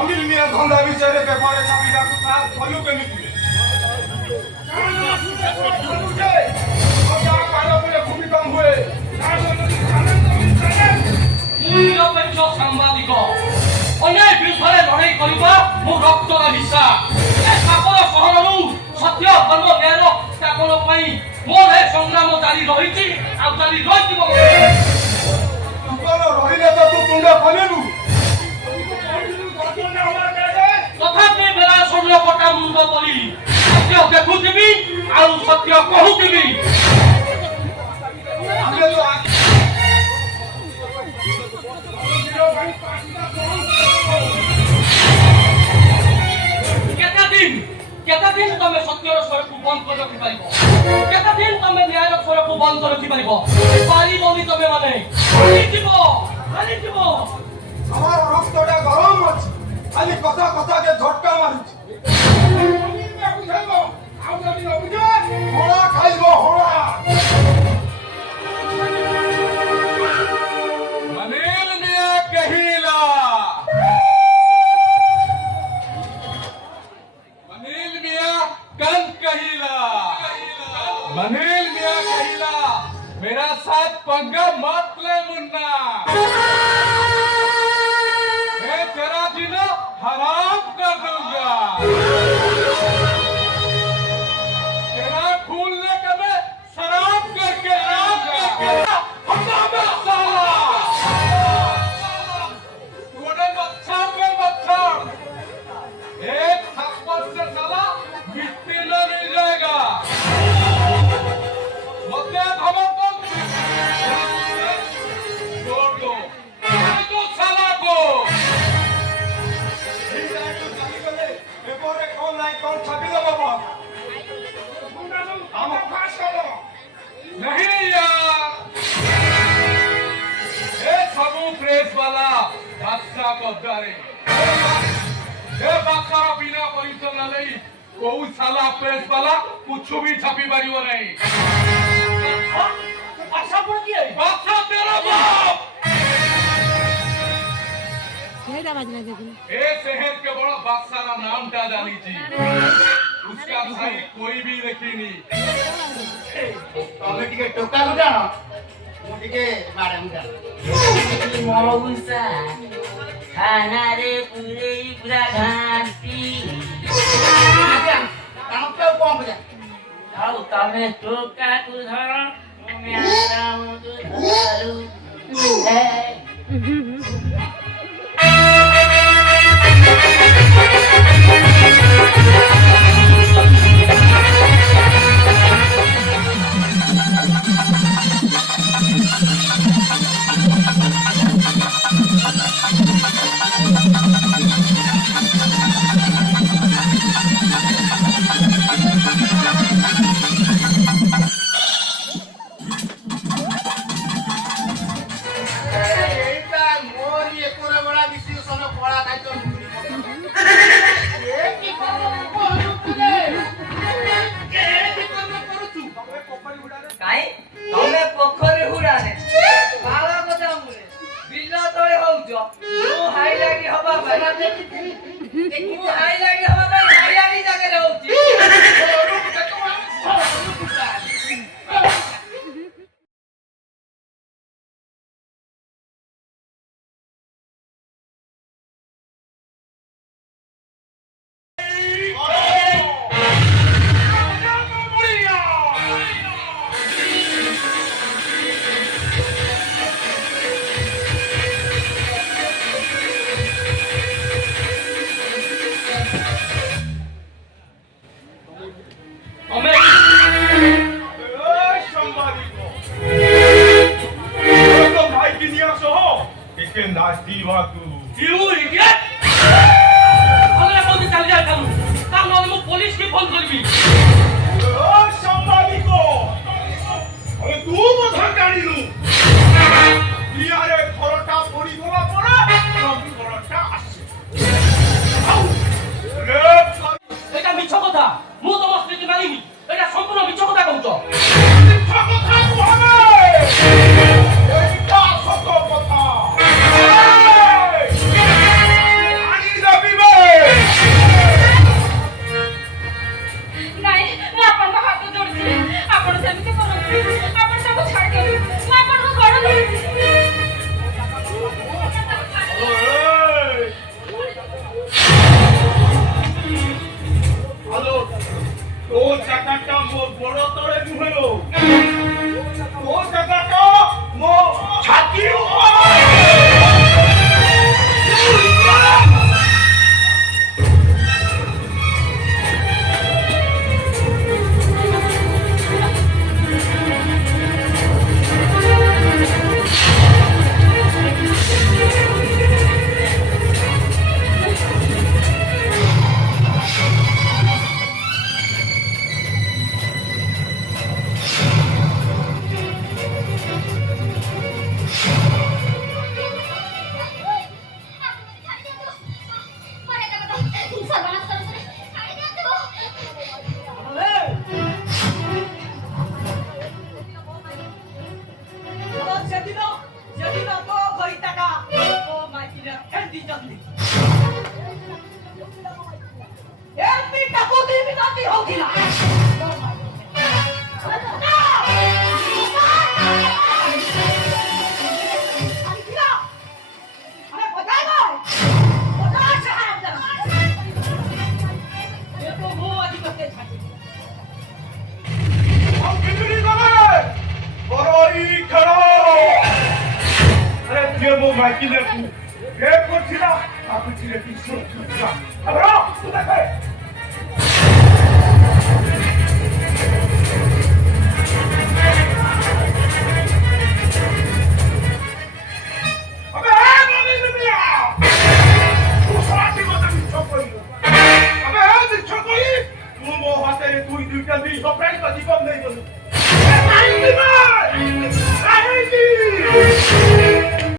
ଅନିଲ ମିଆ ଧନ୍ଦା ବିଷୟରେ ପେପରରେ ଛାପିବାକୁ ସାର୍ କଲୁ କେମିତି? ଭୂମିକମ୍ପ ହୁଏ ନିରପେକ୍ଷ ସାମ୍ବାଦିକ ଅନ୍ୟାୟ ବିରୁଦ୍ଧରେ ଲଢ଼େଇ କରିବା ମୋ ରକ୍ତର ନିଶା। ଏ ସାପର ସହରରୁ ସତ୍ୟ ଧର୍ମ ନ୍ୟାୟର ସ୍ଥାପନ ପାଇଁ ମୋର ଏ ସଂଗ୍ରାମ ଜାରି ରହିଛି ଆଉ ଜାରି ରହିଥିବ। ରହିଲେ ତ ତୁ ତୁଣ୍ଡ ଖୋଲିବୁ। ତଥାପି ବେଳା ଶୁଣିଲ କଟା ମୁଣ୍ଡ କରି ସତ୍ୟ ଦେଖୁଥିବି ଆଉ ସତ୍ୟ କହୁଥିବି। କେତେ ଦିନ ତମେ ସତ୍ୟର ସ୍ୱରକୁ ବନ୍ଦ କରି ରଖିପାରିବ? କେତେ ଦିନ ତମେ ନ୍ୟାୟର ସ୍ୱରକୁ ବନ୍ଦ କରି ରଖିପାରିବ? ପାରିବନି ତମେ ମାନେ ହାରିଯିବ। আমার রক্তটা গরম আছে, খালি কথা কথাকে ঝটকা মারুছি। হোড়া খাইব হোড়া। मनील मिया कहिला मनील मिया कन कहिला मनील मिया कहिला मेरा साथ पंगा मत ले मुन्ना। मैं तेरा जीना हराम कर दूंगा। तेरा खून लेकर मैं शराब करके आऊंगा। हंगामा साला मच्छर में मच्छर एक थप्पड़ से साला मिट्टी नहीं जाएगा। मतलब हमको छोड़ दो साला को। পেপরে কোন নাই কোন ছাপি দেবো বাবা। আমার ফাঁস করো। नहीं यार ये सबू प्रेस वाला बादशाह को डरे। ये बादशाह बिना परिचय न नहीं कोई साला प्रेस वाला कुछ भी छापी पारिबो नहीं। बादशाह बोल दिए बादशाह तेरा बाप। ये शहर के बड़ा बादशाह का नाम टा जानी जी। उसका भाई कोई भी देखी नहीं। ତମେ ଟିକେ ଟୋକା ଗୁଟାଣ ମୁଁ ଟିକେ ମାଡେ ଗୁଟାଣ ମଉସା ଖାନାରେ ପୁରେଇ ପୁରା ଘାଣ୍ଟି କାମ କଣ ବୁଝା ଆଉ ତମେ ଟୋକାକୁ ଧର ମ୍ୟାଡାମକୁ ଧରୁ କାଇଁ ତମେ ପୋଖରୀ ହୁଡାରେ ବାଳ କଥା ମୁରେ ବିଲ ତଳେ ହଉଛ ମୁଁ ହାଇଲାଇଟ ହବା ପାଇଁ ହାଇଲାଇଟ ଜାଗାରେ ହଉଛି। নাস্তি বাতু You idiot! अगला बोलते चल जाए काम नहले मु पुलिस की फोन करबी। সাংবাদিক আমি তু কথা জানিলু বিয়ারে ঘরটা পড়ি গলা পড়া সব ঘরটা আসছে এটা মিছ কথা মু তোমার স্মৃতি মানিনি এটা সম্পূর্ণ মিছ কথা কହୁଛ। মিথ্যা কথা কুহাবে এইটা সত্য কথা। আনি যাবি সর্বনাশ করেছে ছাড়ি দিয়ନ୍ତୁ সেদিন সেদিন তো কইতাকা ও মাইকিনা খেলদি জলদি এমনি টাকো দিবি নাতি হউছিলা हम कितनी गए बरोई खड़ो अरे ये वो माइकी ने तू एक को छिला आप छिले की सुरक्षा अब रो तू देखे अबे है बोली दुनिया तू साथी मत बिछो कोई अबे है बिछो कोई तू वो हाथे तू दुईटा भी सप्राइज का जीवन नहीं बोलू ए टाइम दिमा